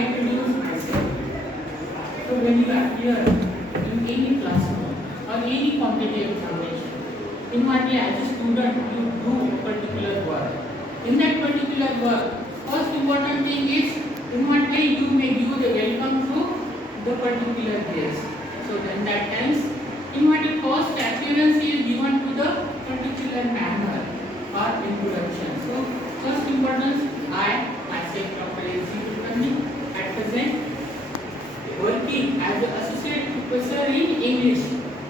introduce myself. So when you appear in any classroom or any competitive examination, in what way as a student you do particular work. In that particular work, first important thing is in what way you may give the welcome to the particular guest. So then that ends in what way first appearance is given to the particular manner or introduction. So first importance, I myself Dr. N.S.B. Kulkarni at present working as an associate professor in English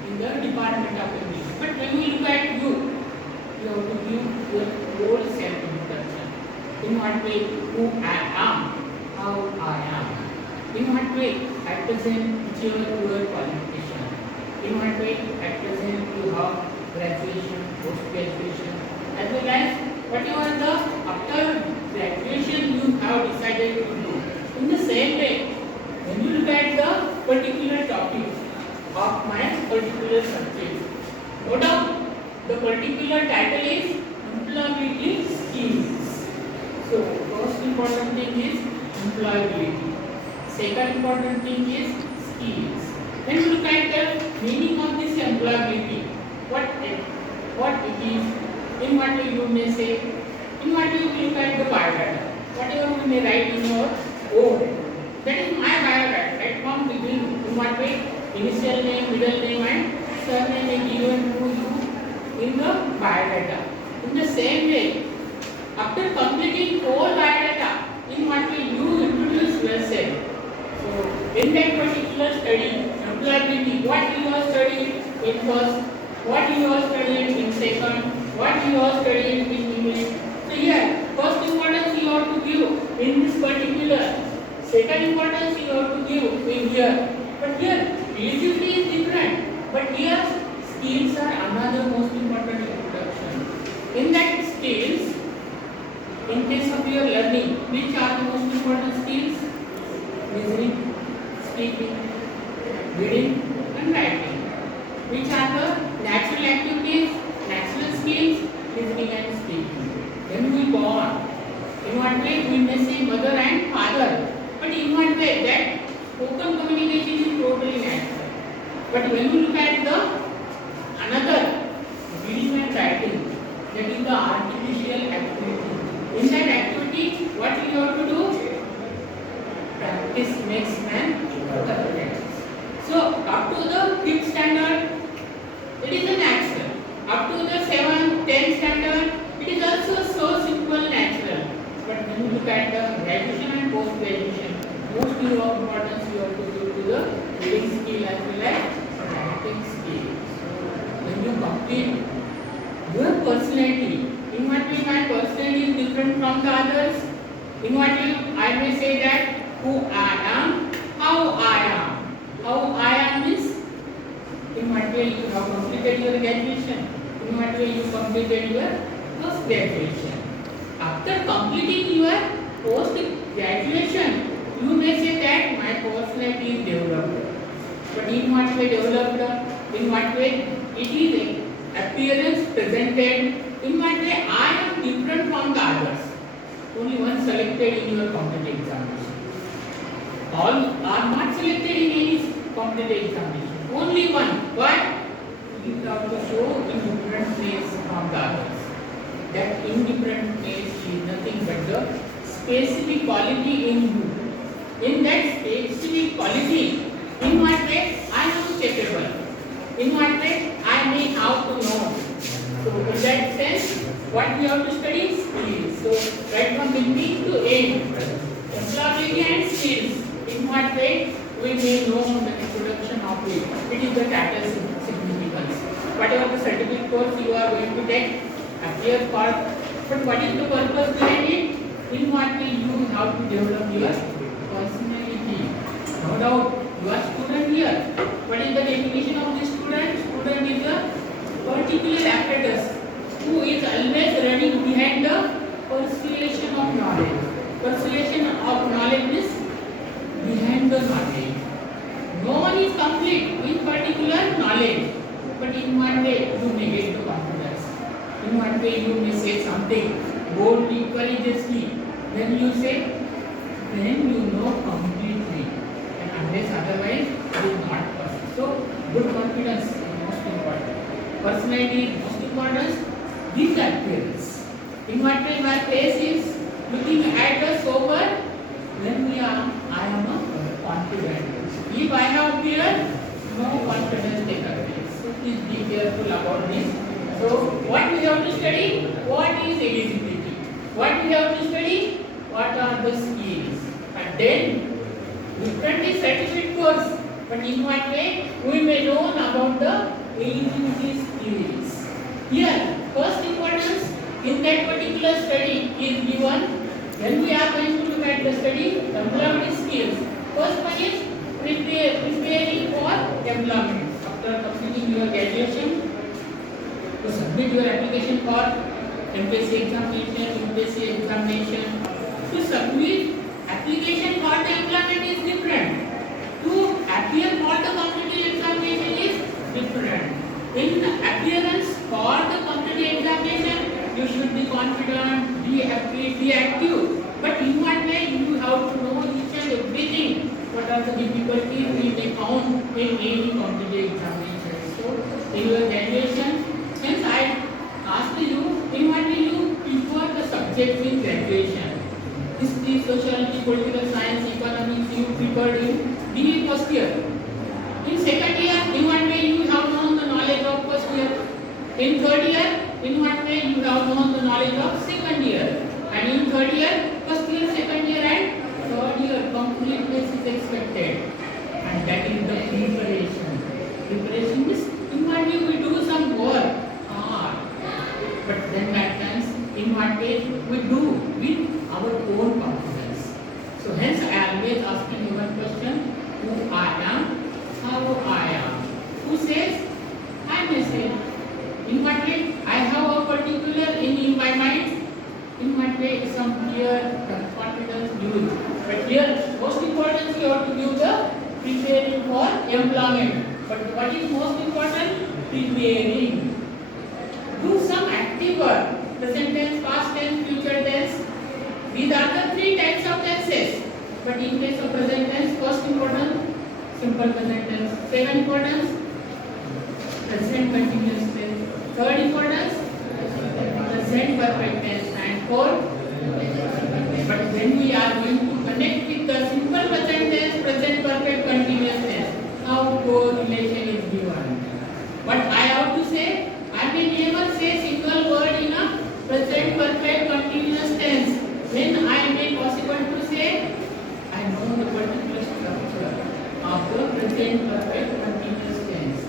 in the Department of English. But when we look at you have to give your whole self-introduction. In what way who I am, how I am. In what way at present whichever your qualification. In what way at present you have graduation, post-graduation, as well as whatever the after graduation you have decided to do. In the same way, when you look at the particular topic of my particular subject, no doubt the particular title is employability skills. So first important thing is employability. Second important thing is skills. When you look at the meaning of this employability, what it is, in what way you may say, in what way you look at the biodata, whatever we may write in your own, that is my biodata, right from beginning, in what way, initial name, middle name and surname is given to you in the biodata. In the same way, after completing whole biodata, in what way you introduce yourself. So in that particular study, employability, what you are studying in first, what you are studying in second, what you are studying in English. So here, first importance you have to give in this particular, second importance you have to give in here. But here, eligibility is different. But here, skills are another most important introduction. In that skills, in case of your learning, which are the most important skills? Listening, speaking, reading and writing. Which are the natural activities, natural skills, listening and speaking. Then we go on. In what way we may say mother and father. But in what way that spoken communication is totally natural. But when we look at the another reading and writing, that is the artificial activity. In that activity, what you have to do? Practice makes man perfect. So up to the 5th standard, it is a natural. Up to the 7th, 10th standard, it is also so simple natural. But when you look at the graduation and post-graduation, most of importance you have to give to the reading skill as well as writing skill. When you complete your personality, in what way my personality is different from the others? In what way I may say that who I am, how I am. How I am is in what way you have completed your graduation, in what way you completed your post graduation. After completing your post graduation, you may say that my personality is developed. But in what way developed? In what way it is appearance presented? In what way I am different from the others? Only one selected in your competitive examination. All are not selected in any competitive examination. Only one. Why? You have to show in different ways from the others. That indifferent place is nothing but the specific quality in you. In that specific quality, in what way I am capable. In what way I may have to know. So in that sense, what we have to study? Skills. So right from beginning to end, employability and skills. In what way we may know the introduction of it. It is the title significance. Whatever the certificate course you are going to take, appear for. But what is the purpose behind it? In what way you have to develop your personality. No doubt you are student here. What is the definition of the student? Student is a particular apparatus who is always running behind the persuasion of knowledge. Persuasion of knowledge is behind the knowledge. No one is complete with particular knowledge, but in one way you may get the confidence. In one way you may say something boldly, courageously. Then you say, then you know employment is most important? This appearance. In what way my face is looking at the sober, then I am a confident. If I have fear, no confidence takes place. So please be careful about this. So what we have to study? What is eligibility? What we have to study? What are the skills? And then differently certificate course. But in what way? We may know about the eligibility skills. Here, first importance in that particular study is given. When we are going to look at the study, employment skills. First one is preparing for employment. After completing your graduation, to submit your application for MPSC examination. To submit application for the employment is different. To appear for the competitive examination is different. In appearance for the competitive examination, you should be confident, be happy, be active. But in what way you have to know each and everything. What are the difficulties we may found in any competitive examination. So in your graduation, hence I asked you, in what way you prefer the subjects in graduation. History, sociology, political science, economics, you preferred in the first year. In second year, in what way you have known the knowledge of first year. In third year, in what way you have known the knowledge of second year. And in third year, first year, second year and third year, completeness is expected. And that is the preparation. Preparation is, in what way we do some work, hard. But then that times, in what way we do with our own confidence. So hence I always asking you one question, who I am, how I am. Who says, I may say. In what way I have a particular in my mind, in what way some fear, confidence gives. But here most important you have to give the preparing for employment. But what is most important? Preparing. Do some active work. Present tense, past tense, future tense. These are the three types of tenses. But in case of present tense, first important, simple present tense. Second importance, present continuous tense. Third importance, present perfect tense. And fourth, but when we are going to connect with the simple present tense, present perfect continuous tense, how correlation is given. But I have to say, I may never say single word in a present perfect continuous tense. When I may possible to say, I know the particular structure of the present perfect continuous tense.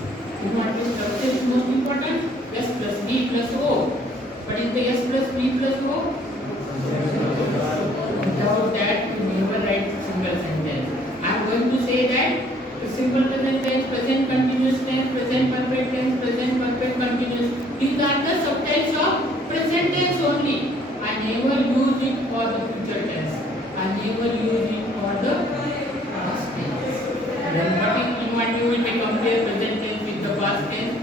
You want the structure is most important? S plus B plus O. What is the S plus B plus O? Without that, you never write single sentence. I am going to say that the simple present tense, present continuous tense, present perfect tense, present perfect continuous. These are the subtypes of present tense only. I never use it for the future tense. I never use it for the past tense. Then what you will be compare present tense with the past tense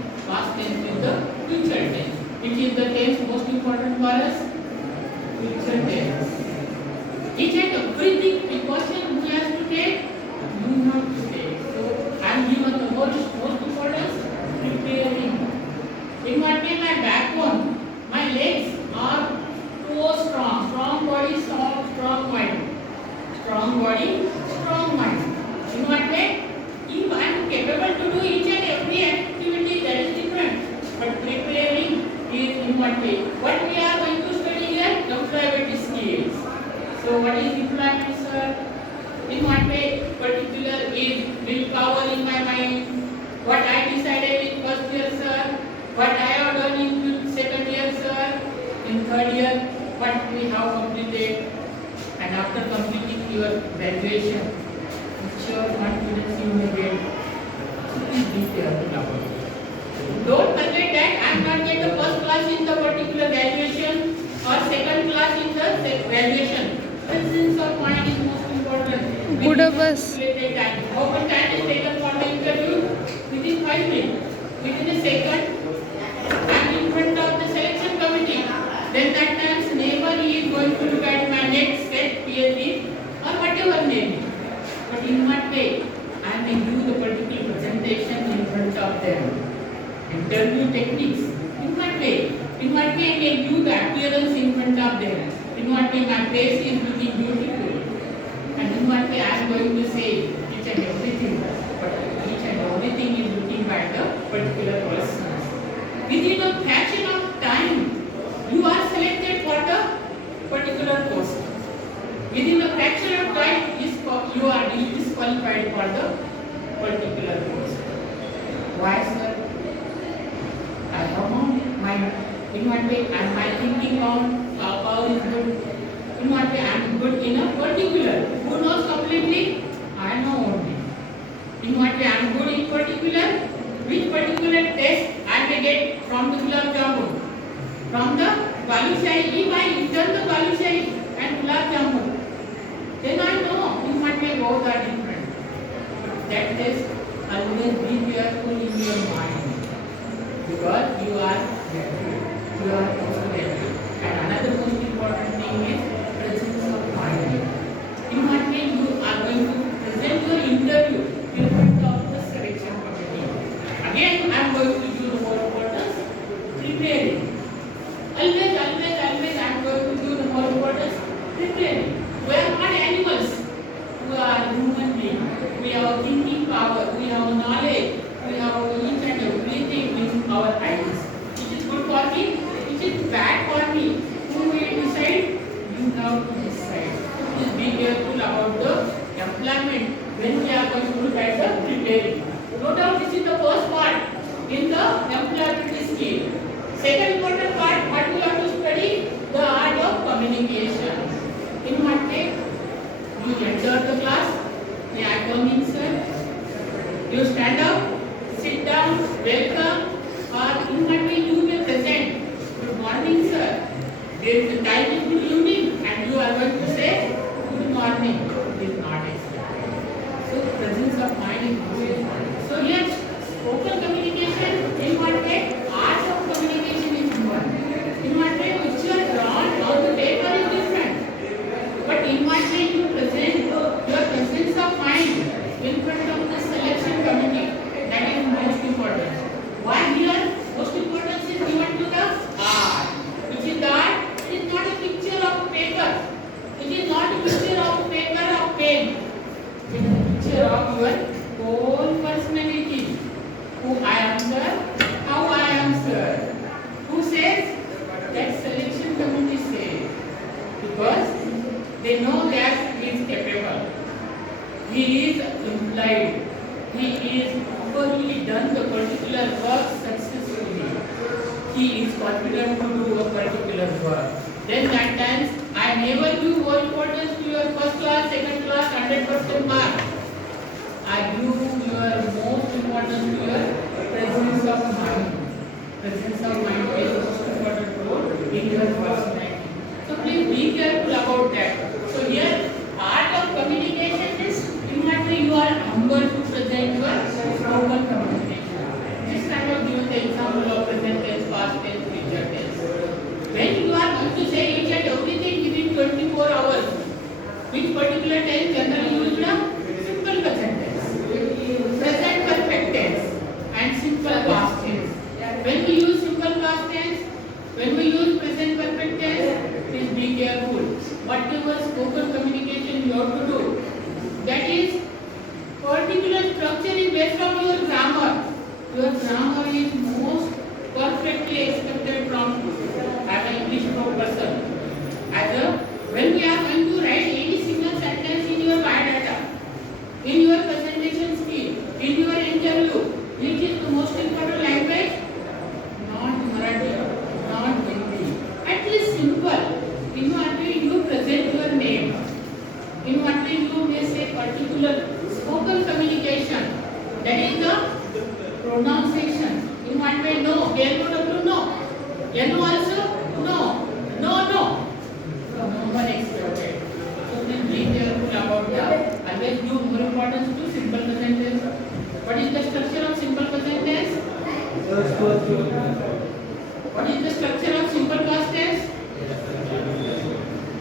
with the future tense. Which is the tense most important for us? Future tense. Each and everything precaution we have to take, you have to take. So I am given the most importance, preparing. In what way my backbone, my legs are so strong. Strong body, strong mind. Strong body, strong mind. In what way? If I am capable to do each and every activity, that is different. But preparing is in what way? What we are going to study here? Employment skills. So what is employment, sir? In what way? Particular is willpower in my mind. What I decided in first year, sir. What I have done in second year, sir. In third year, what we have completed. And after completing your graduation, which your confidence you may get. Please be careful about it. Don't forget that I am not getting the first class in the particular graduation or second class in the graduation. Presence of mind is most important. Good of us. How much time is taken for the interview? Within 5 minutes. Within a second, I am in front of the selection committee. Then that time, never he is going to look at my next set, PhD or whatever name. But in what way? I may do the particular presentation in front of them. Interview techniques. In what way I can give the appearance in front of them? In what way my face is looking beautiful? And in what way I am going to say each and everything? But each and everything is looking by the particular person. Within a fraction of time, you are selected for the particular post. Within a fraction of time, you are disqualified for the particular post. Why, sir? I don't know. In what way am I thinking power is good? In what way I am good in a particular? Who knows completely? I know only. In what way I am good in particular? Which particular test I may get from the gulab jamun? From the balushai. If I return the balushai and gulab jamun, then I know in what way both are different. That test always be careful in your mind. Because you are also there. And another most important thing is presence of mind. In what way you are going to present your interview in front of the selection committee. Again, I am going to give the more importance preparing. Always I am going to give the more importance preparing. We are not animals. We are human beings. We have thinking power. We have knowledge. We have each and everything in our eyes. It is good for me. It is bad for me. Who will decide? You have to decide. Please be careful about the employment when we are going to look at the preparing. No doubt this is the first part in the employability skill. Second important part, what you have to study? The art of communication. In what way? You enter the class. May I come in, sir? You stand up. Sit down, welcome, or in what way you may present. Good morning, sir. There is a time is good evening, and you are going to say good morning. It is not expected. So presence of mind is very important. So here, spoken communication. In what way? Art of communication is one. In what way? Which you are drawn on the paper is different. But in what way you present your presence of mind in front of the selection committee? That is most important. Why here? Most importance is given to the art. Which is the art? It is not a picture of paper. It is not a picture of paper or pen. It is a picture of your whole personality. Who I am, sir? How I am, sir? Who says? That selection committee says. Because they know that he is capable. He is implied. He is fully done the particular work successfully. He is confident to do a particular work. Then that times I never give more importance to your first class, second class, 100% mark. I give your most importance to your presence of mind. Presence of mind plays a most important role in your personality. So please be careful about that. So here, art of communication is in what way you are humble to present your spoken communication. This time of given the example of present tense, past tense, future tense. When you are going to say each and everything within 24 hours, which particular tense generally used? Simple present tense, present perfect tense, and simple past tense. When we use simple past tense, when we use present perfect tense, please be careful. Whatever spoken communication you have to do, that is particular structure is based on your grammar. Your grammar is most perfectly expected from as an English person. When we are going to write any single sentence in your biodata, in your presentation skill, in your interview, which is the most important language? Not Marathi, not Hindi. At least simple. In what way you present your name. In what way you may say particular spoken communication. That is the pronunciation. In what way? No. N-O-W, no. N-O also? No. No. So no one expected. So please be careful about that. Always give more importance to simple present tense. What is the structure of simple present tense? What is the structure of simple past tense?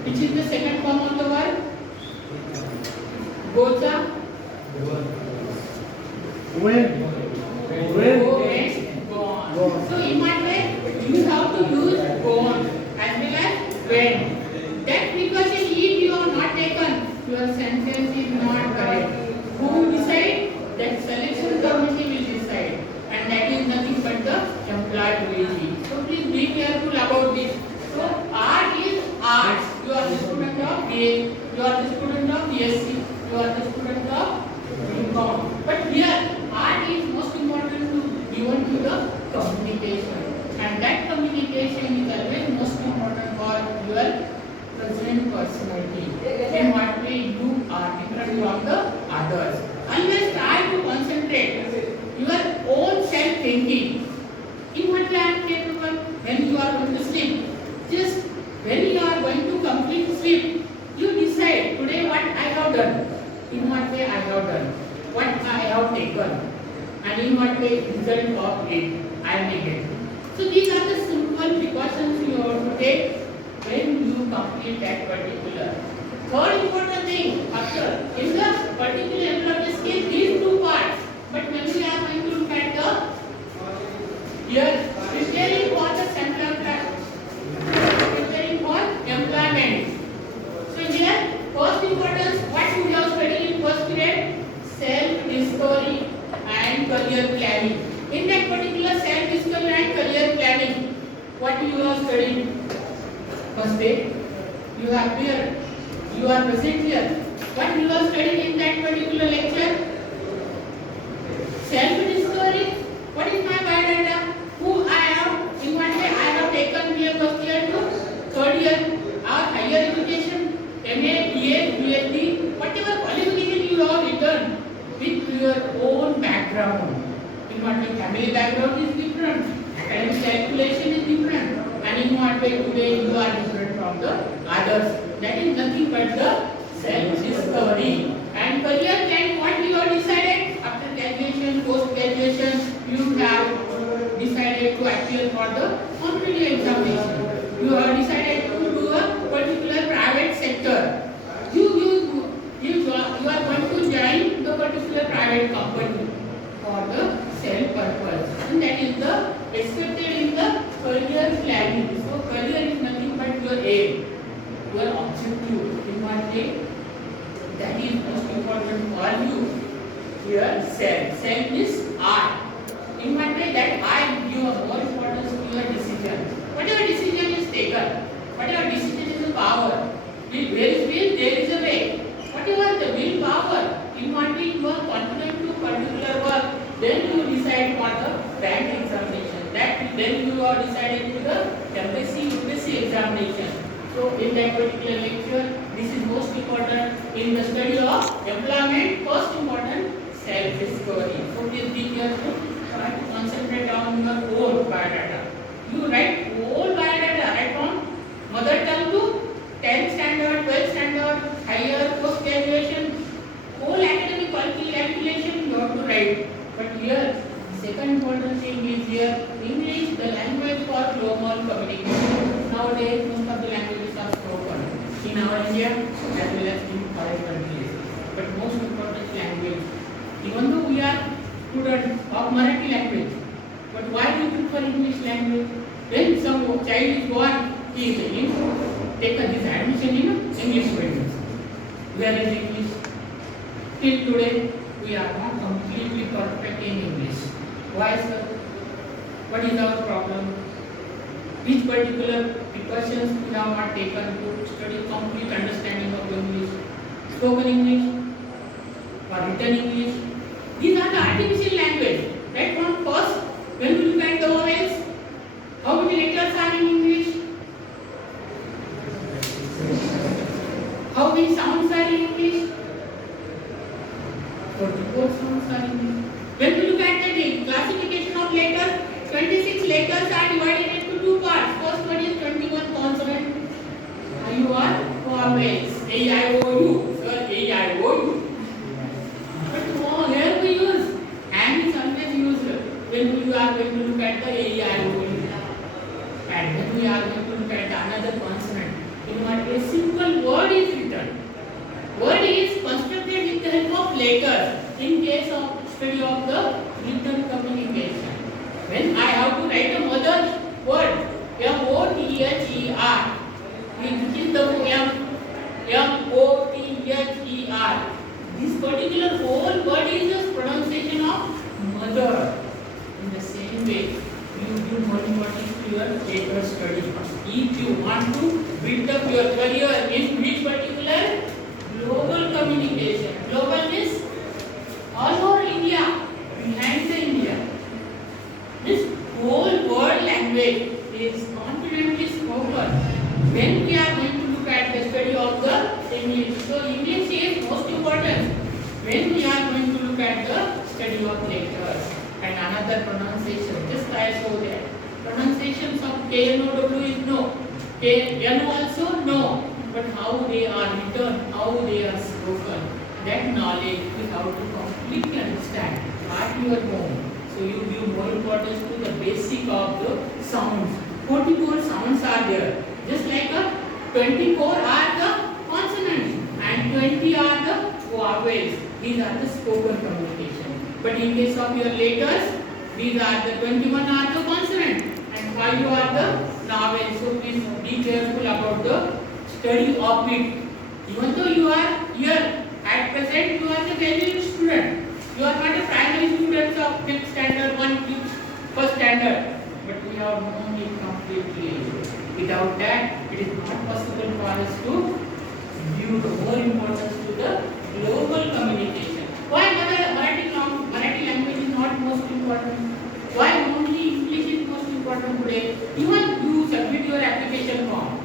Which is the second form of the verb? Gocha. When. Go and gone. So in what way? sentence is not correct. Who decide? That selection committee will decide, and that is nothing but the employed wage. So please be careful about this. So art is arts. You are the student of BA, you are the student of BSc, you are the student of BCom. But here art is most important to given to the communication, and that communication is always most important for your present personality. In what way you are different from the others. Always try to concentrate your own self thinking. In what way I am capable when you are going to sleep. Just when you are going to complete sleep, you decide today what I have done, in what way I have done, what I have taken, and in what way result of it I may get. So these are the simple precautions you have to take when you complete that particular. Third important thing, after in the particular employee skill, these two parts. But when we are going to look at the here, preparing for the central preparing for employment. So here, first importance, what we have studied in first period, self-discovery and career planning. In that particular self-discovery and career planning, what you have studied? First day, you have here, you are present here. What you have studied in that particular lecture? Self-discovery. What is my biodata? Who I am? In what way I have taken here first year to third year? Our higher education, MA, BA, PhD, whatever qualification you have written with your own background. In what way family background is different, academic calculation is different, and in what way today you are different from the others. That is nothing but the self-discovery. And career plan, what you have decided after graduation, post-graduation, you have decided to appear for the competitive examination. You have decided to do a particular private sector. You are going to join the particular private company for the self purpose, and that is the expected in the career planning. So career is nothing but your aim, your objective. In what way? That is most important for you. Your self. Self is art. In what way? That I give more importance to your decision. Whatever decision is taken, whatever decision is a power. If there is will, there is a way. Whatever the will power, in what way you are confident to particular work, then you decide for the bank examination. That then you are decided to the MSc, UPSc examination. So in that particular lecture, this is most important in the study of employment. First important, self-discovery. So please be careful. Try to concentrate on your own biodata. You write whole biodata right from mother tongue to 10th standard, 12th standard, higher post graduation, whole academic calculation you have to write. But here, second important thing is here, English, the language for global communication. Nowadays, most of the languages are spoken in our India as well as in foreign countries. But most important language, even though we are students of Marathi language, but why do you prefer English language? When some child is born, he is taken his admission in English medium. Where is English? Till today, we are not completely perfect in English. Why, sir? What is our problem? Which particular precautions we have not taken to study complete understanding of English? Spoken English or written English? These are the artificial language. Right from first, when we look at the vowels, how many letters are in English? How many sounds are in English? 44 sounds are in English. When we look at the classification of letters, 26 letters are divided into two parts. First one is 21 consonant. You are vowels. A, I, O, U. Sir, A, I, O, U. But here we use and is always used when you are going to look at the A, I, O, U. And when we are going to look at another consonant, in what a simple word is written. Word is constructed with the help of letters in case of study of the written communication. When I have to write a mother word, M-O-T-H-E-R, which is the M-O-T-H-E-R. M-O-T-H-E-R. This particular whole word is a pronunciation of mother. In the same way, you give more importance to your later study. If you want to build up your career in which particular global communication, global is all over India, behind the India. This whole world language is confidently spoken. Then we are going to look at the study of the English. So English is most important when we are going to look at the study of letters. And another pronunciation, just I show that. Pronunciations of K-N-O-W is no. K-N-O also no. But how they are written, how they are spoken, that knowledge is how to completely understand at your home. So you give more importance to the basic of the sounds. 44 sounds are there. Just like a 24 are the consonants and 20 are the vowels. These are the spoken communication. But in case of your letters, these are the 21 are the consonant and 5 are the vowels. So please be careful about the study of it. Even though you are here at present, you are a graduate student. You are not a primary student of 5th standard, 1st standard. But we have known it completely. Without that, it is not possible for us to give more importance to the global communication. Why Marathi language is not most important? Why only English is most important today? Even you submit your application form.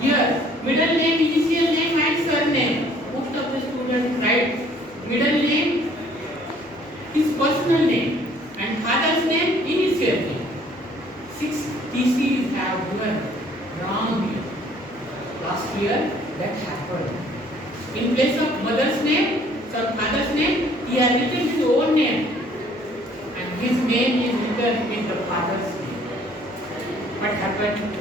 Here, middle name, initial name and surname. Most of the students write middle name, his personal name and father's name, initial name. 6 TCs have given wrong year. Last year that happened. In place of mother's name, father's name, he has written his own name. And his name is written with the father's name. What happened?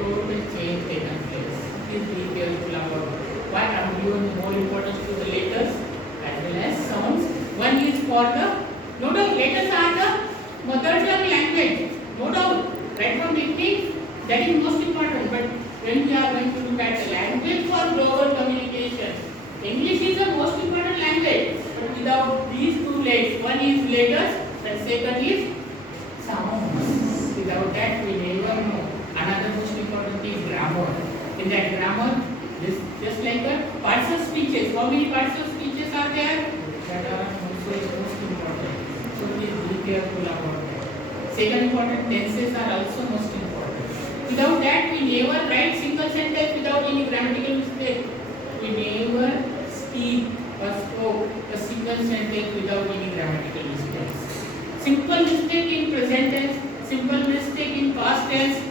Total change taken place. Please be careful about why I am giving more importance to the letters as well as sounds. One is for the, no doubt, letters are the mother tongue language. No doubt, right from beginning, that is most important. But when we are going to look at the language for global communication, English is the most important language. But without these two legs, one is letters and second is sounds. Without that, we never know. Another most important is grammar. In that grammar, just like the parts of speeches. How many parts of speeches are there? That are also most important. So please be careful about that. Second important, tenses are also most important. Without that, we never write single sentence without any grammatical mistake. We never speak or spoke a single sentence without any grammatical mistakes. Simple mistake in present tense, simple mistake in past tense,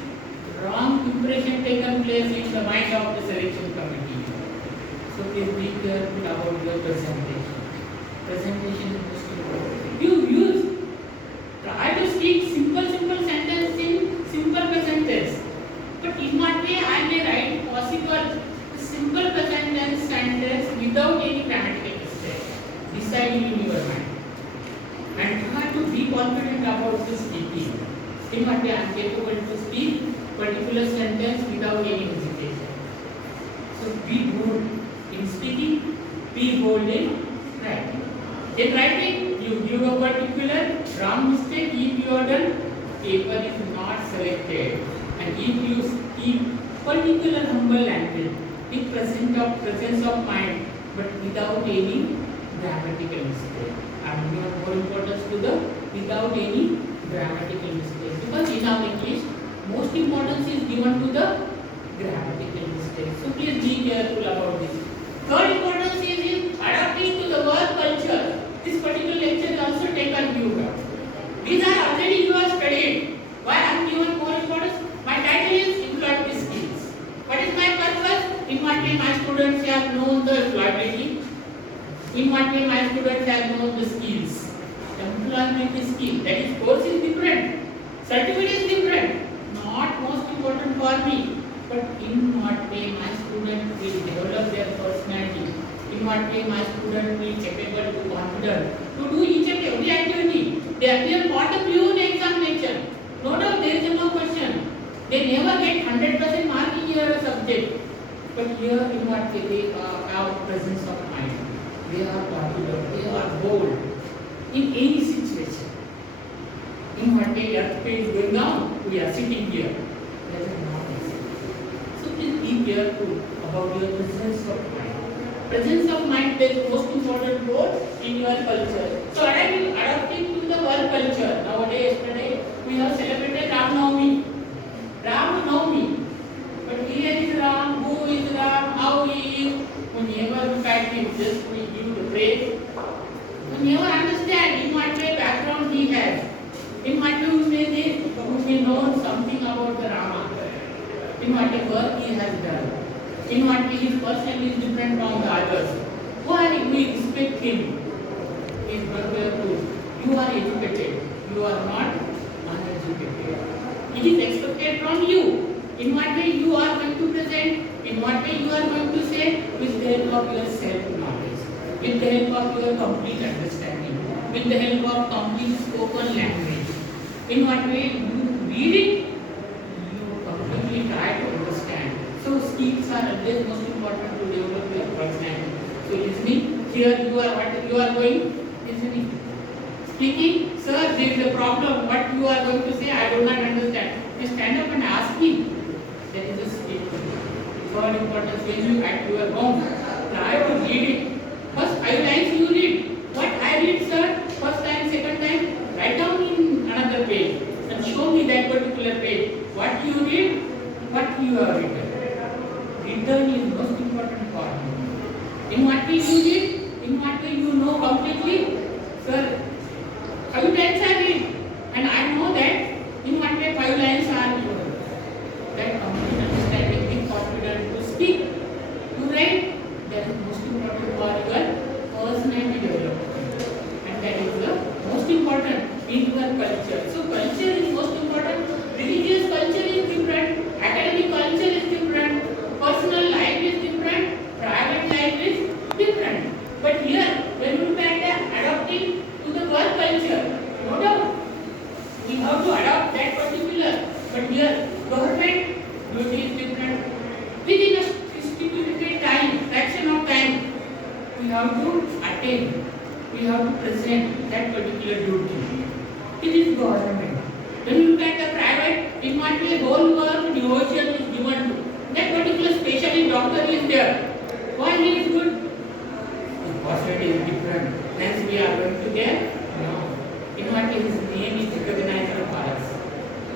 wrong impression taken place in the mind of the selection committee. So please be careful about your presentation. Presentation is most important. You try to speak simple sentence in simple present tense. But in what way I may write possible simple present sentence without any grammatical mistake. Decide in your mind. And try to be confident about the speaking. In what way I am capable to speak particular sentence without any hesitation. So be bold in speaking, be bold in writing. In writing, you give a particular wrong mistake if you are done, paper is not selected. And if you speak particular humble language, with presence of mind, but without any grammatical mistake. I am giving more importance to the without any grammatical mistake. Because in our English, most importance is given to the grammatical mistake. So please be careful about this. Third importance is in adapting to the work culture. This particular lecture is also taken view. These are already you have studied. Why I am given more importance? My title is employability skills. What is my purpose? In what way my students have known the employability? In what way my students have known the skills? Employability skill. That is, course is different. Certificate is different. Not most important for me. But in what way my student will develop their personality? In what way my student will capable to confident to do each and every activity? They appear part of you in examination. No doubt there is no question. They never get 100% mark in your subject. But here in what they have presence of mind. They are popular, they are bold in any situation. In what way earthquake is going down, we are sitting here. That is not easy. So please be careful about your presence of mind. Presence of mind plays most important role in your culture. So adapting to the world culture. Nowadays, yesterday we have celebrated Ram Navami. Ram Navami. But here is Ram, who is Ram, how he is. We never look at him, just we give the praise. We never understand in what way background he has. In what way we know something about the Rama. In what way work he has done. In what way his person is different from the others. Why we respect him? He is good. You are educated. You are not uneducated. It is expected from you. In what way you are going to present, in what way you are going to say, with the help of your self-knowledge, with the help of your complete understanding, with the help of complete spoken language. In what way you read it, you completely try to understand. So skills are always most important to develop your personality. So listening, here you are going, listening. Speaking, sir, there is a problem, what you are going to say, I do not understand. You stand up and ask him. That is a skill. Third important when you at your home, try to read it. First 5 lines you read. What I read, sir, first time, second time, write down in another page and show me that particular page. What you read, what you have written. Return is most important part. In what way you read, in what way you know completely, sir, 5 lines I read and I know that in what way 5 lines are yours. That complete understanding, being confident to speak, to write, that is most important for your personality development. And that is the most important in your culture. So culture is most important. Religious culture is different, academic culture is different, personal life is different, private life is different. But here, when we look at adapting to the work culture, no doubt, we have to adopt that particular. But here, government duty is different. Within a stipulated time, fraction of time, we have to attain, we have to present that particular duty. It is government. When you look at the private, in what way whole work devotion is given to that particular specialty doctor is there. Why he is good? His personality is different. Hence we are going to get no. In what way his name is recognized by us.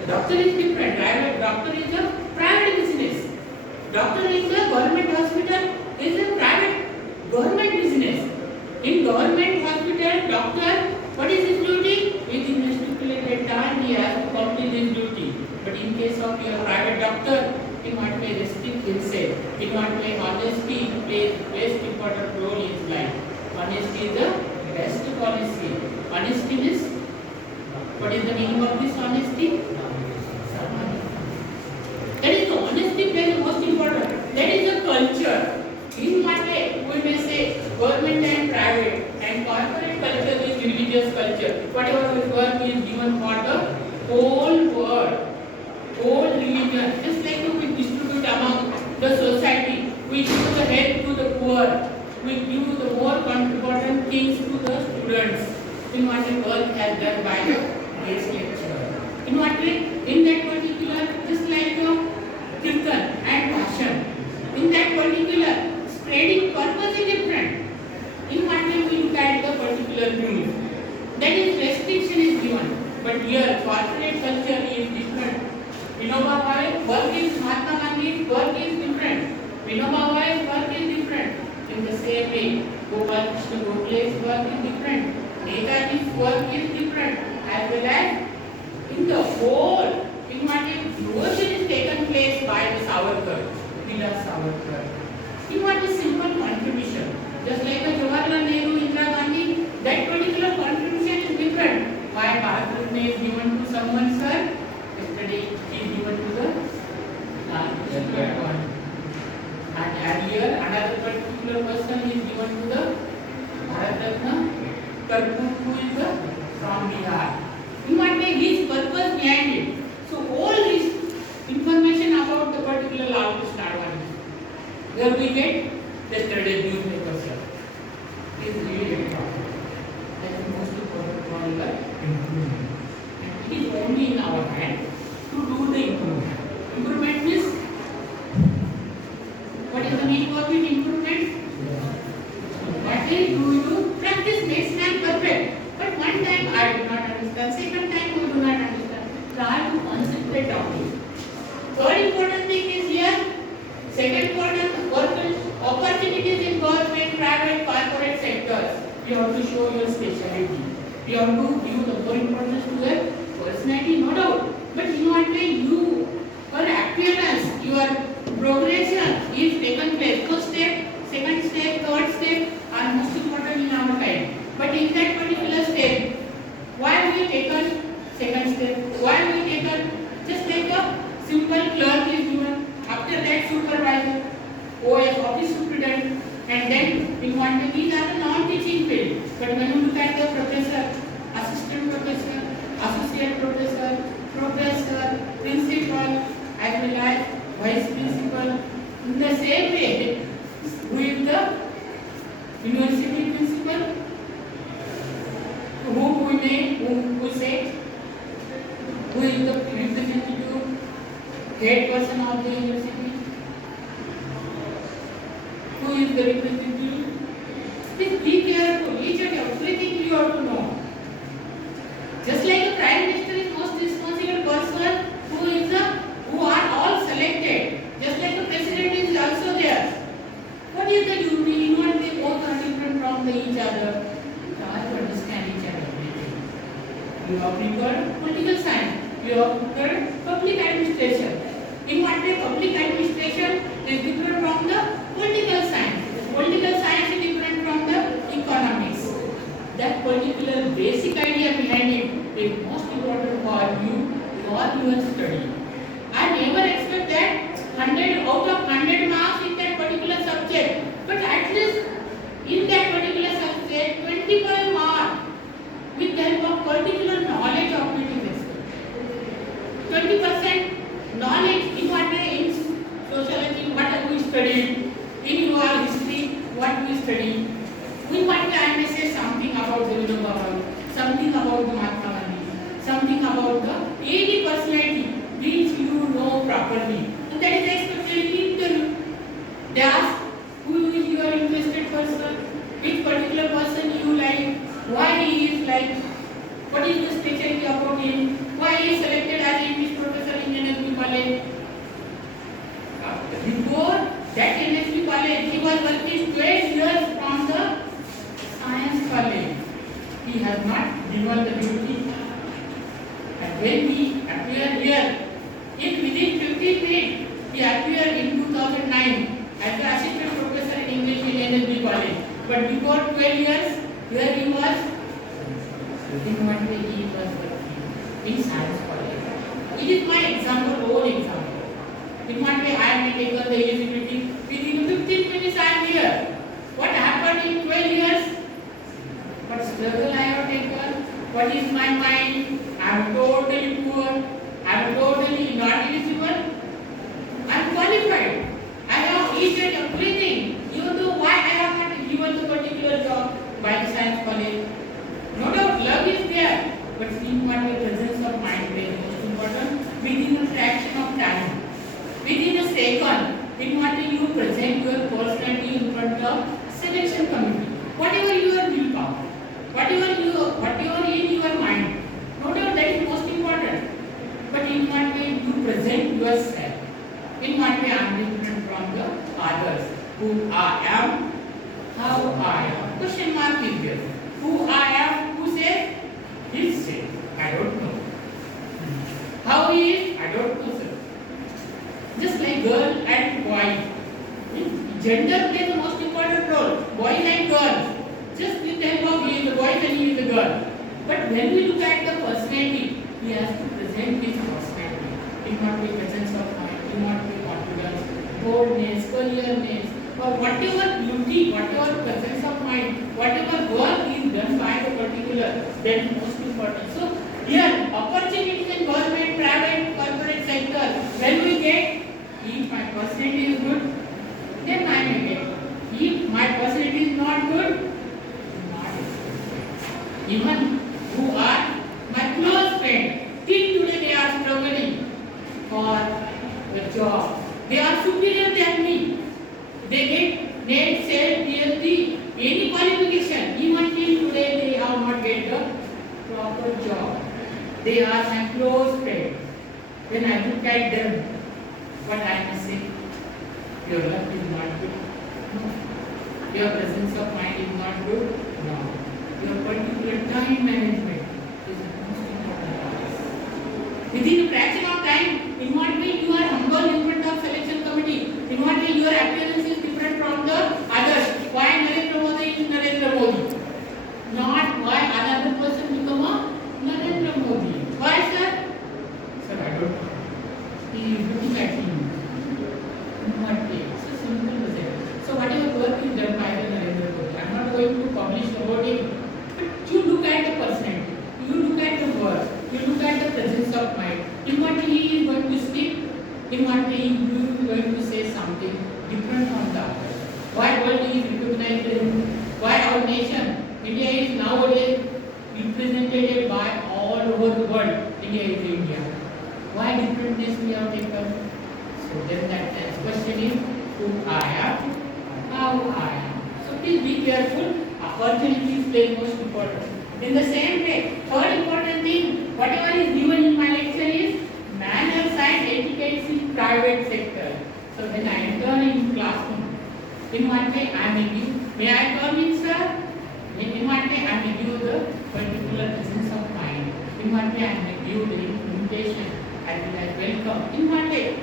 Doctor is different. Private doctor is a private business. Doctor in the government hospital is a private government business. In government hospital, doctor, what is his duty? Within a stipulated time, he has to complete his duty. But in case of your private doctor, in what way restrict himself, in what way honesty plays best important role in his life. Honesty is the best policy. Honesty is, what is the meaning of this honesty? That is the honesty plays the most important. That is the culture. In what way we may say government and private and corporate culture is religious culture. Whatever work is given for the whole world, whole religion, just like we distribute among the society, we give the help to the poor, we give the more important things to the students. In what way work has done by the guest lecturer. In what way? In that particular, just like kirtan and bhashan. In that particular, spreading purpose is different. In what way we look at the particular news. That is restriction is given. But here, corporate culture is different. Vinoba Bhave, work is Mahatma Gandhi's work is different. Vinoba Bhave's work is different. In the same way, Gopal Krishna Gokhale's work is different. Netaji's work is different. As well as in the whole, in what way devotion is taken place by the Savarkar, Vilas Savarkar. In what is simple contribution. Just like the Jawaharlal Nehru, Indira Gandhi, that particular contribution is different. Why Bahadur is given to someone, sir? Yesterday he is given to the one. And here another particular person is given to the Bharat Ratna Karpur, who is from Bihar. In what way his purpose behind it. So all this information about the particular Lal Krishna Advani. Where we get yesterday's newspaper, sir. Is really very important. That is the most important one, like improvement. And it is only in our hand to do the improvement. Improvement means, what is the meaning of it? Improvement? What is do practice makes man perfect. But one time I do not understand, second time we do not understand. Try to concentrate on it. Third important thing is here. Second important opportunities in government, private, corporate sectors. You have to show your specialty. You have to give the more importance to your personality, no doubt. But in what way your appearance, your progression is taken place. First step, second step, third step are most important in our time. But in that particular step, why we taken second step? Why we taken just like a simple clerk is given. After that, supervisor, OS, office superintendent, and then in one way these are the non-teaching field. But when you look at the professor, assistant professor, associate professor, professor, principal, as well as vice principal, in the same way, who is the university principal, whom we may, who say, who is the representative, head person of the university, who is the representative. Please be careful, each and everything you have to know. Just like the Prime Minister is most responsible person who are all selected. Just like the President is also there. What is the duty? In what they both are different from each other. Try to understand each and everything. You have prepared political science. You have prepared public administration. In what way public administration is different from the political science. Political science is different from the economics. That particular basic idea behind it is most important for you for your study. I never expect that 100 out of 100 marks in that particular subject, but at least in that particular subject 25 marks with the help of particular knowledge of it is expected. 20% knowledge in what way? In sociology, what have we studied? In your history, what we study? In what way I may say something about the Baba, something about the Mahatma Gandhi, something about the any personality which you know properly. And that is expected in interview. They ask who is your interested person, which particular person you like, why he is like, what is the specialty about him, why he is selected as English professor in N.S.B.College. Before that N.S.B.College, he was working 12 years from the science college. He has not given the duty. And when he appeared here, in within 15 minutes, he appeared in 2009 as the assistant professor in English in N.S.B.College. But before 12 years, where he was, in what way he was working in science college. It is my example, own example. In what way I may take the eligibility, within 15 minutes I am here. What happened in 12 years? What struggle I have taken? What is my mind? I am totally poor. I am totally not eligible. I am qualified. I have each and everything. You know why I have not given the particular job by the science college? No doubt love is there, but in what way presence of mind is most important. Within a fraction of time, within a second, in what way you present your personality in front of selection committee. Whatever your willpower, whatever in your mind, no doubt that is most important. But in what way you present yourself, in what way I am different from the others. Who I am, how I am. Question mark is there. Who I am, who says? He says. I don't know. How he is? I don't know, sir. Just like girl and boy. Gender plays the most important role. Boys and girls. Just with the help of he is the boy and he is the girl. But when we look at the personality, he has to present his personality. In what way presence of mind, in what way confidence, boldness, careerness, or whatever beauty, whatever presence of mind, whatever work is done by the particular, that is most important. So here, opportunities in government, private, corporate sector, when we get, if my personality is good, then I make it. If my personality is not good, not accepted. Even who are my close friends, till today they are struggling for a job. They are superior than me. They get net, sale, PhD, any qualification. Even till today they have not get the proper job. They are my close friends. When I look at them, what I must say, your luck is not good. No. Your presence of mind is not good. No. Your particular time management is the most important part. Within a fraction of time, in what way you are humble in front of selection committee, in what way your appearance is different from the others. Why Narendra Modi is Narendra Modi? Not why another person become a Narendra Modi. Why, sir? Sir, I don't know. He is looking at him. In what way? So simple as that. So whatever work is done by the Narendra Modi, I am not going to publish about him. But you look at the personality, you look at the work, you look at the presence of mind. In what way he is going to speak, in what way he is going to say something different from the others. Why world is recognized him? Why our nation, India is nowadays represented by all over the world. India is India. Why differentness we have taken? So then that next question is who I am, how I am. So please be careful. Opportunity play most important. In the same way, third important thing, whatever is given in my lecture is manners and etiquette in private sector. So when I enter in classroom, in what way I may give, may I come in, sir? In what way I may give the particular presence of mind. In what way I may give the invitation. I will like welcome. In what way?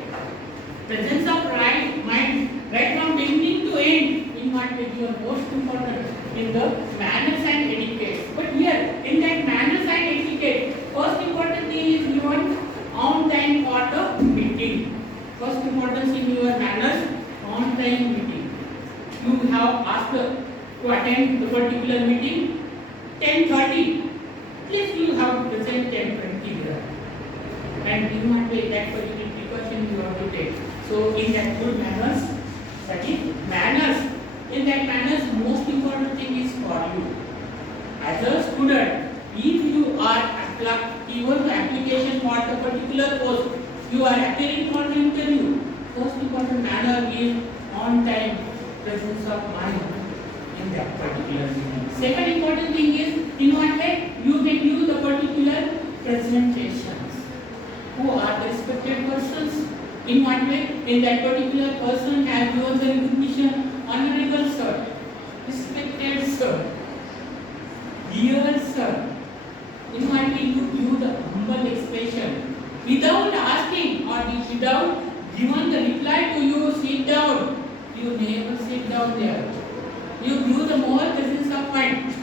Presence of right mind, right from beginning to end. In what way you are most important in the manners and etiquette. But here, in that manners and etiquette, first important thing is given on time for the meeting. First importance in your manners, on time meeting. You have asked to attend the particular meeting 10:30. Please you have to present 10:20 there. And in what way that particular precaution you have to take. So in that good manners, that is manners. In that manners, most important thing is for you. As a student, if you are given the application for the particular post, you are appearing for the interview. First important manner is on time presence of mind in that particular meeting. Second important thing is in what way you can use the particular presentations. Who are the respected persons? In what way? In that particular person has given the recognition. Honorable sir, respected sir, dear sir. In what way you give the humble expression without asking or without giving the reply to you, sit down. You never sit down there. You give the more presence of mind.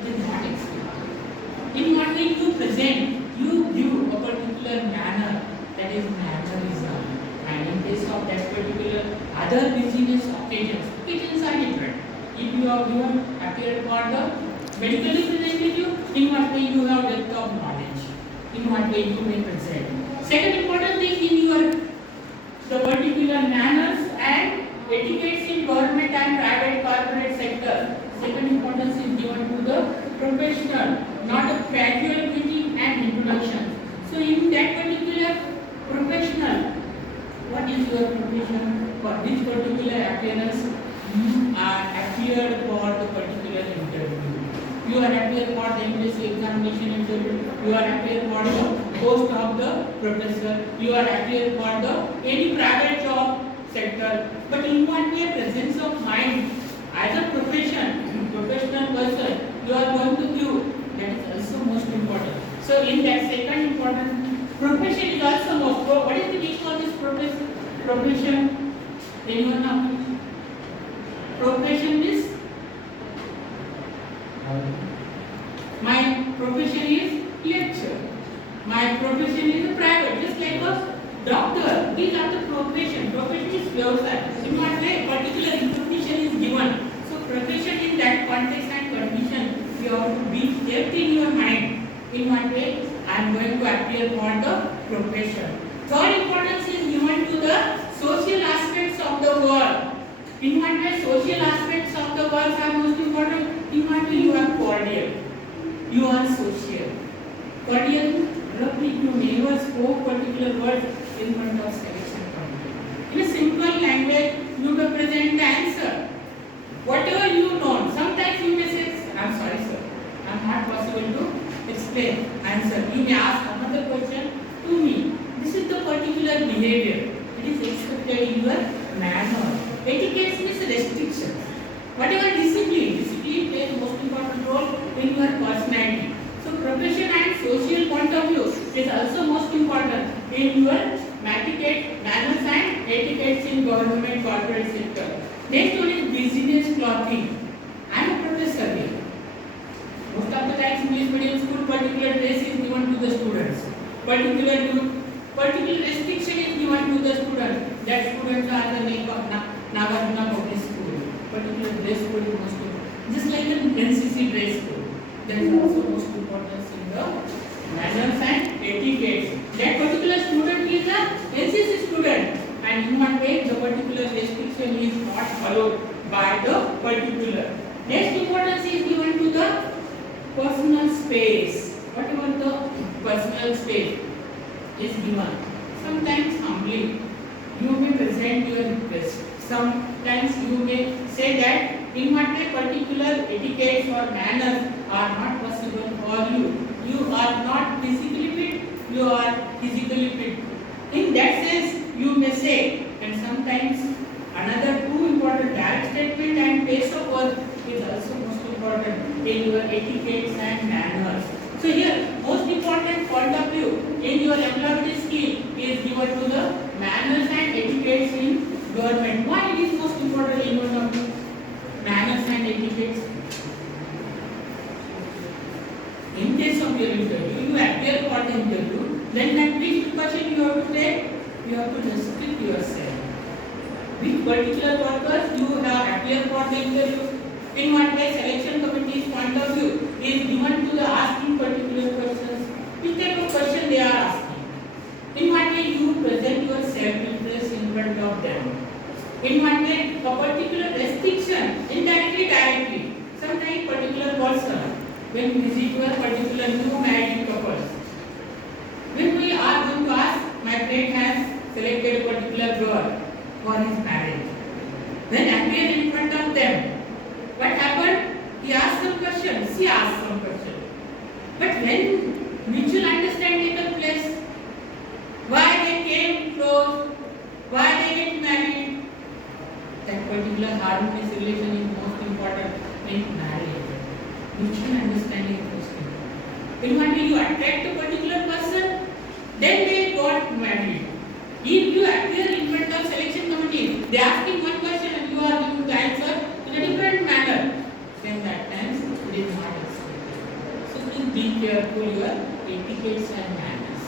It is not expected. In what way you present, you give a particular manner, that is mannerism. And in case of that particular other business occasions are different. If you have given appeared for the medical representative, in what way you have depth of knowledge, in what way you may present. Second important thing in your the particular manners and etiquettes in government and private corporate sector. Second importance is given to the professional, not a casual greeting and introduction. So in that particular professional, what is your profession? For which particular appearance you are appeared for the particular interview? You are appeared for the English examination interview. You are appeared for the post of the professor. You are appeared for the any private job sector. But in what way presence of mind as a professional person, you are going to give. That is also most important. So in that second important profession is also most. What is the meaning of this profession? Anyone know? Profession is my profession is lecturer. My profession is a private, just like a doctor. These are the profession. Profession is व्यवसाय. In what way particular information is given. So profession in that context and condition, you have to be kept in your mind. In what way I am going to appear for the profession. Third importance is given to the social aspects of the work. In what way social aspects of the words are most important? In what way you are cordial, you are social. Cordial, roughly you never spoke particular words in front of selection committee. In a simple language, you may present the answer. Whatever you know, sometimes you may say, I'm sorry sir, I'm not possible to explain answer. You may ask another question to me. This is the particular behavior. It is expected in your manner. Etiquette means restrictions. Whatever discipline plays the most important role in your personality. So profession and social point of view is also most important in your etiquette, manners and etiquettes in government corporate sector. Next one is business clothing. I am a professor here. Most of the times English medium school particular dress is given to the students. Particular restriction is given to the students. That students are the name of Nagarjuna public school. Particular dress code is most important. Just like an NCC dress code. That is also most important in the manners and etiquette. That particular student is a NCC student, and in one way the particular restriction is not followed by the particular. Next importance is given to the personal space. Whatever the personal space is given. Sometimes humbly you may present your request. Sometimes you may say that in what way particular etiquettes or manners are not possible for you. You are not physically fit, you are physically fit. In that sense, you may say, and sometimes another two important direct statement and pace of work is also most important in your etiquettes and manners. So here, most important point of view in your employability skill is given to the manners and etiquettes in government. Why it is most important in your manners and etiquettes? In case of your interview, you appear for the interview, then that which question you have to take? You have to restrict yourself. Which particular purpose you have appeared for the interview? In what way selection committee's point of view is given to the asking particular questions? Which type of question they are asking? In what way you present your self-interest in front of them? In what way a particular restriction, indirectly, directly, sometimes particular person, when you visit your particular new married couples, when we are going to ask, my friend has selected a particular girl for his marriage. When appear in front of them, what happened? He asked some question, she asked some question. But when mutual understanding took place, why they came close, why they get married, that particular harmonious relation is most important in marriage. Mutual understanding is most important. In what way you attract a particular person, then they got married. If you appear in front of selection committee, they asking one question and you are giving the answer in a different manner, then that times it is not acceptable. So please be careful your etiquettes and manners.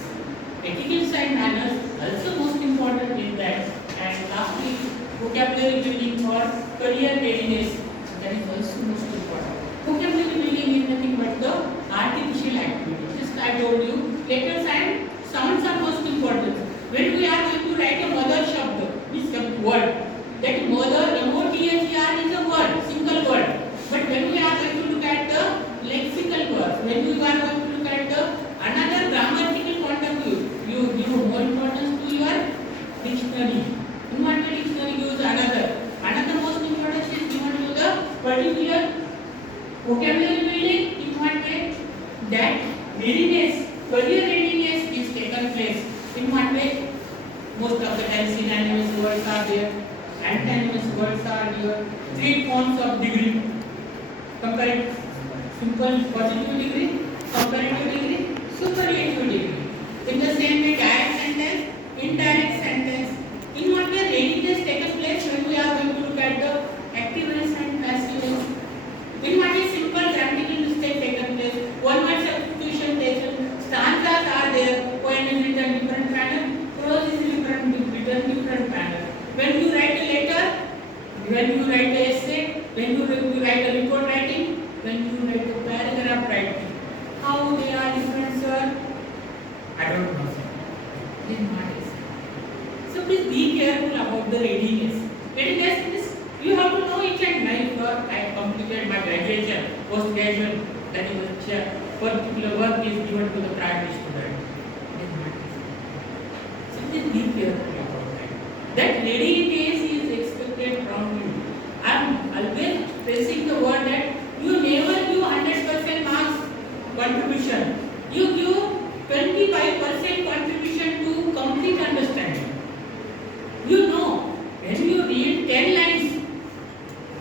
Etiquettes and manners also most important in that. And lastly, vocabulary building for career readiness, that is also most important. Vocabulary building is nothing but the artificial activity. Just I told you, letters and sounds are most important. When we are going to write a mother shabd, this word, that mother, M-O-T-H-E-R is a word, single word. But when we are going to look at the lexical words, when we are going to look at the another grammatical point of view, you give more importance to your dictionary. In what way dictionary use another? Another most importance is given to the particular vocabulary building. In what way? That readiness, career readiness is taken place. In what way? Most of the time synonymous words are there, antonyms words are there, three forms of degree, comparative, simple positive degree, comparative degree, superlative degree. In the same way, direct sentence, indirect sentence. In what way readiness takes place when we are going to look at the activeness and passiveness. In what way simple grammatical mistake taken place, one word substitution taken, stanzas are there, poem is written different manner, prose is written different manner. When you write a letter, when you write an essay, when you write a report writing, when you write a paragraph writing, how they are different, sir? I don't know, sir. It is not easy. So please be careful about the readiness. Readiness is You have to know each and like I completed my graduation, post graduation, that is a particular work is given to the primary student. So please be careful about that. That readiness is expected from you. I am always stressing the word that you never give 100% marks contribution. You give 25% contribution to complete understanding. You know, when you read 10 lines,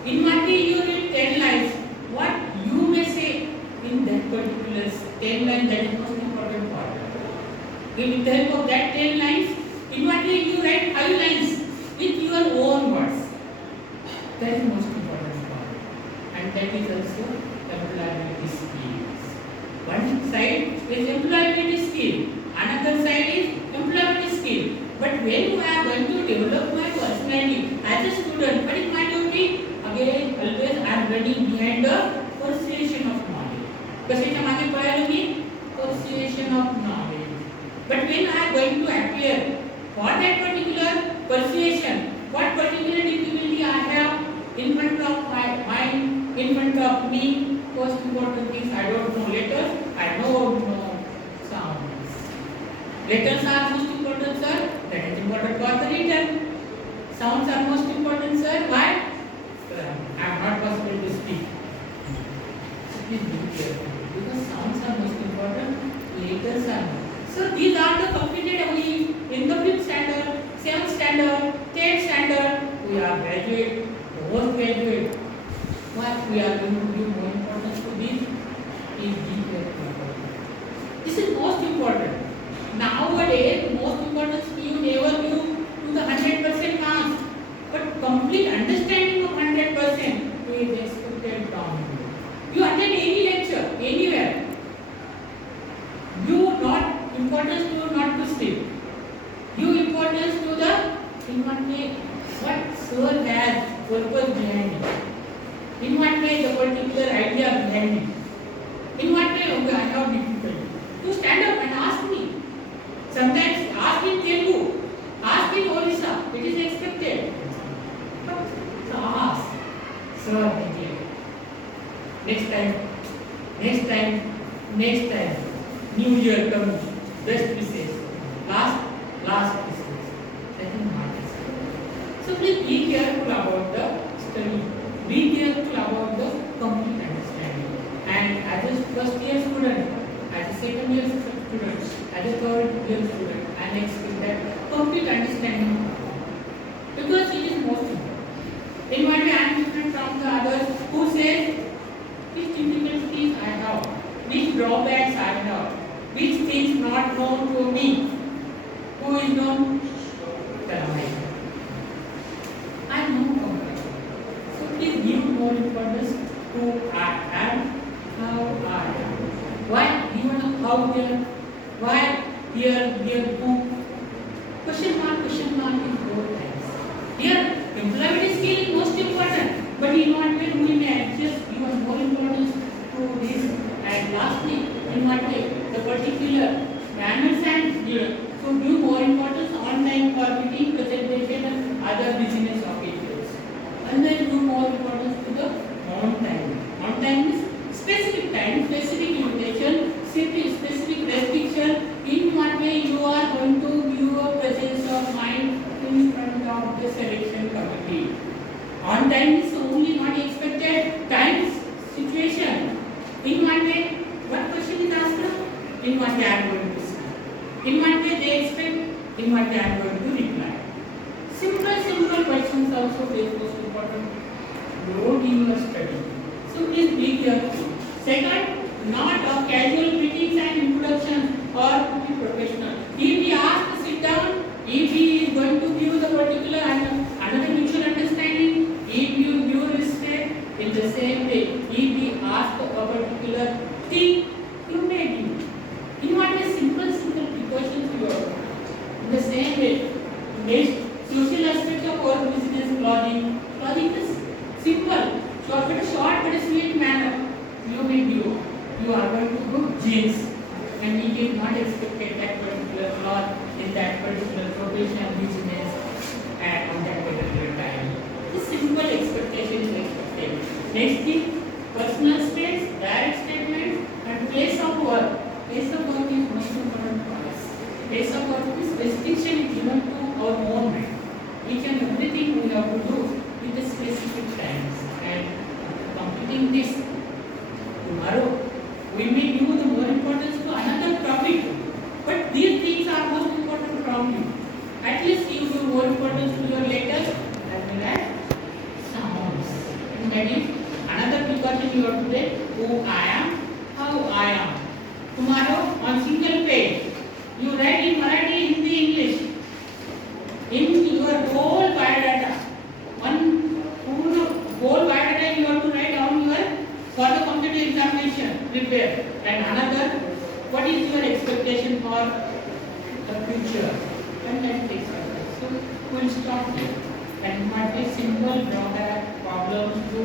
in one day you read 10 lines, what you may say in that particular 10 lines, that is most important part. With the help of that 10 lines, in one day you write 5 lines with your own words. That is most important part. And that is also employability skills. One side is employability skill, another side is employability skill. But when I am going to develop my personality as a student, what is my duty? Again, always I am running behind the persuasion of knowledge. Persuasion माने क्या है लोगी? Persuasion of knowledge. But when I am going to appear for that particular persuasion, what particular difficulty I have in front of my mind, in front of me? Most important things I don't know letters, I know sounds. Letters are most important, sir. That is important for the written. Sounds are most important, sir. Why? I am not possible to speak. So please be careful because sounds are most important. Letters are not. So these are the completed we in the 5th standard, 7th standard, 10th standard. We are graduate, postgraduate. What we are going to give more importance to this is be careful. This is most important. Nowadays, most important you never give to the 100% marks, but complete understanding of 100% is expected from you. You attend any lecture, anywhere. You not importance to not to sleep. You importance to the in one way what sir has purpose behind it. In one way the particular idea behind it. In one way okay, I have difficulty. You stand up and ask me. Sometimes ask in Telugu, ask in Orissa, it is expected. So ask, sir, next time, New Year comes, best wishes, last wishes. That is not necessary. So please be careful about the study, be careful about the complete understanding. And as a first year student, as a second year student, as a third year student, I expect that complete understanding because it is most important. In one way, I am different from the others who say which difficulties I have, which drawbacks I have, which things not known to me. Who is known? I know completely. So please give more importance to I am, how I am. Why given how there? Why here who? Question mark is both times. Here employability skill is most important, but in what way we may adjust even more importance to this. And lastly, in what way the particular manual science here should give more importance on time for meeting, presentation and other business occasions. And then give more importance to the on time. On time is specific time, specific limitation, specific restriction. In what way you are going to give your presence of mind in front of the selection committee. On time is only not expected time situation. In what way, what question is asked? In what way I am going to say. In what way they expect, in what way I am going to reply. Simple questions also is most important. Load in your study. So please be careful. Second, not of casual greetings and introductions or to be professional. If he asks to sit down, if he is going to give the particular another mutual understanding, if you give respect in the same way, if he asks a particular thing, you may give. In what way simple precautions you are. In the same way, next social aspect of our business clothing. Clothing is simple, short but a sweet manner. You may give. You are going to book jeans. And it is not expected that particular cloth in that particular professional business and on that particular time. This simple expectation. Next thing, personal space, direct statement, and place of work. Place of work is most important for us. Place of work is restriction is given to our own mind. Each and everything we have to do with a specific times. And completing this, tomorrow we may give the more importance to another topic. But these things are most important from you. At least you give more importance to your letters as well as sounds. And that is another precaution you have to take. Who I am, how I am. Tomorrow on single page, you write in Marathi, Hindi, English. In your whole biodata, one whole biodata you have to write down your for the competitive examination prepare. And another, what is your expectation for the future? And that takes time. So we'll stop here. And what is simple drawback problems you